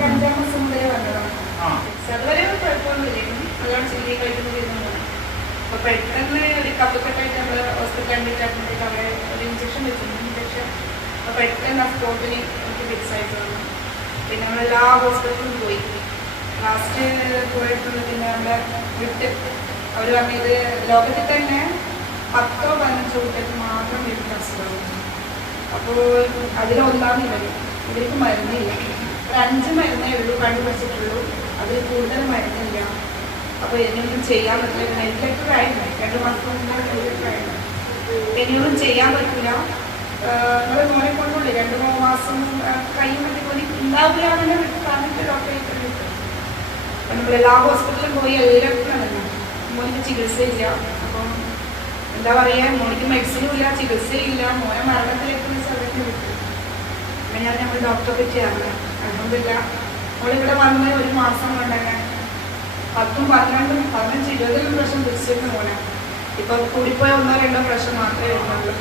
5-ാം മാസം മുതലേ വന്നതാണ്. അതുവരെ കുഴപ്പമൊന്നുമില്ലായിരുന്നു, നല്ലോണം ചില്ലി കഴിക്കുന്നത്. അപ്പൊ പെട്ടെന്ന് ഒരു കഫക്കെട്ടായിട്ട് നമ്മൾ ഹോസ്പിറ്റലിൽ അഡ്മിറ്റ് ആക്കുമ്പോഴേക്ക് അവിടെ ഒരു ഇഞ്ചക്ഷൻ വെച്ചിരുന്നു. ഇഞ്ചക്ഷൻ അപ്പൊ പെട്ടെന്ന് ആ സ്പോട്ടിന് എനിക്ക് ഫിക്സ് ആയിട്ട് വന്നു. പിന്നെ നമ്മളെല്ലാ ഹോസ്പിറ്റലിലും പോയി. ലാസ്റ്റ് പോയിട്ടുള്ളത് പിന്നെ നമ്മുടെ വിട്ട് അവർ പറഞ്ഞത് ലോകത്തിൽ തന്നെ 10-15 കുട്ടികൾക്ക് മാത്രം വീട്ടിൽ അസുഖമാണ്. അപ്പോൾ അതിലൊന്നാണ് ഇവർക്ക് മരുന്നില്ല. ഒരു 5 മരുന്നേ ഉള്ളൂ കണ്ടുപിടിച്ചിട്ടുള്ളൂ, അതിൽ കൂടുതൽ മരുന്നില്ല. അപ്പോൾ ഇനിയൊന്നും ചെയ്യാൻ പറ്റില്ല. ഹെൽത്ത് 2 മാസം മുന്നേ ഹെൽത്ത് ഇനിയൊന്നും ചെയ്യാൻ പറ്റില്ല. നിങ്ങൾ മോനെ കൊണ്ടുള്ളൂ 2-3 മാസം കഴിയുമ്പോഴത്തേക്ക് പോലെ ഉണ്ടാവില്ല എന്നെ വിട്ട് പറഞ്ഞിട്ട് ഡോക്ടറെ വിട്ടു. അപ്പം നമ്മളെല്ലാ ഹോസ്പിറ്റലിലും പോയി എല്ലാവർക്കും മോനിക്ക് ചികിത്സയില്ല. അപ്പം എന്താ പറയുക, മോനിക്ക് മെഡിസിനും ഇല്ല, ചികിത്സയില്ല. മോനെ മരണത്തിലേക്ക് സ്ഥലത്ത് വിട്ടു. അപ്പം നമ്മൾ ഡോക്ടറെ പറ്റി അറിയാം. അതുകൊണ്ടില്ല മോളിവിടെ വന്ന് 1 മാസം കൊണ്ട് തന്നെ 10, 12, 15, 20 പ്രാവശ്യം തിരിച്ചിരുന്ന മോനാണ്. ഇപ്പം കൂടിപ്പോയ 1-2 പ്രാവശ്യം മാത്രമേ വരുന്നുള്ളൂ.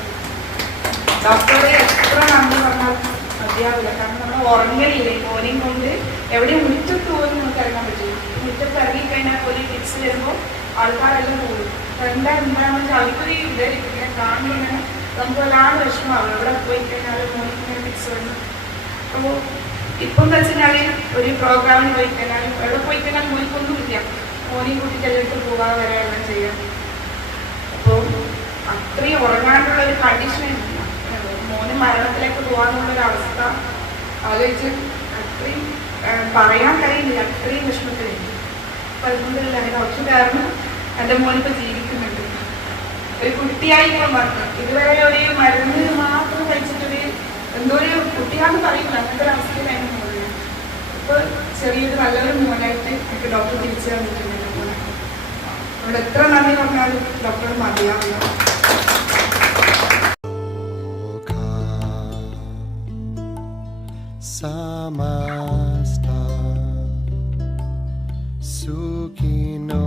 ഡോക്ടറെ എത്ര നന്ദി പറഞ്ഞാൽ മതിയാവില്ല. കാരണം നമ്മൾ ഉറങ്ങലില്ലേ മോനെയും കൊണ്ട്. എവിടെയും മുറ്റത്ത് പോലും നമുക്ക് ഇറങ്ങാൻ പറ്റില്ല. മുറ്റത്ത് ഇറങ്ങിക്കഴിഞ്ഞാൽ പോലെ ടിപ്സ് വരുമ്പോൾ ആൾക്കാരെല്ലാം പോകും. എന്താണെന്ന് വെച്ചാൽ അവർക്കൊരു ഇങ്ങനെ കാണുമ്പോൾ നമുക്ക് വല്ലാണ്ട് വിഷമമാകും. എവിടെ പോയി കഴിഞ്ഞാലും മോനിക്ക് ടിപ്സ് വന്നു. അപ്പോൾ ഇപ്പം എന്ന് വെച്ചാൽ ഒരു പ്രോഗ്രാമിന് പോയി കഴിഞ്ഞാലും എവിടെ പോയി കഴിഞ്ഞാലും മോനിക്കൊന്നുമില്ല. മോനെയും കൂട്ടി ചിലർക്ക് പോകാൻ വരെ എല്ലാം ചെയ്യാം. അപ്പോൾ അത്രയും ഉറങ്ങാനുള്ള ഒരു കണ്ടീഷനില്ല. മോന് മരണത്തിലേക്ക് പോകാനുള്ളൊരവസ്ഥ ആലോചിച്ച് അത്രയും പറയാൻ കഴിയില്ല, അത്രയും വിഷമത്തിലുണ്ട്. അപ്പം അതുകൊണ്ടല്ല ഡോക്ടർ കാരണം എൻ്റെ മോനിപ്പോൾ ജീവിക്കുന്നുണ്ട്. ഒരു കുട്ടിയായി ഇപ്പം പറഞ്ഞു. ഇതുവരെ ഒരു മരുന്ന് മാത്രം കഴിച്ചിട്ടൊരു എന്തോ ഒരു കുട്ടിയാണെന്ന് പറയില്ല, അങ്ങനത്തെ ഒരു അവസ്ഥയിലായിരുന്നു മോനെ. ഇപ്പോൾ ചെറിയൊരു നല്ലൊരു മോനായിട്ട് എനിക്ക് ഡോക്ടർ തിരിച്ചു തന്നിട്ടുണ്ട് മോനെ. അവിടെ എത്ര നന്ദി പറഞ്ഞാലും ഡോക്ടർ മതിയാവില്ല. Samasta Sukhino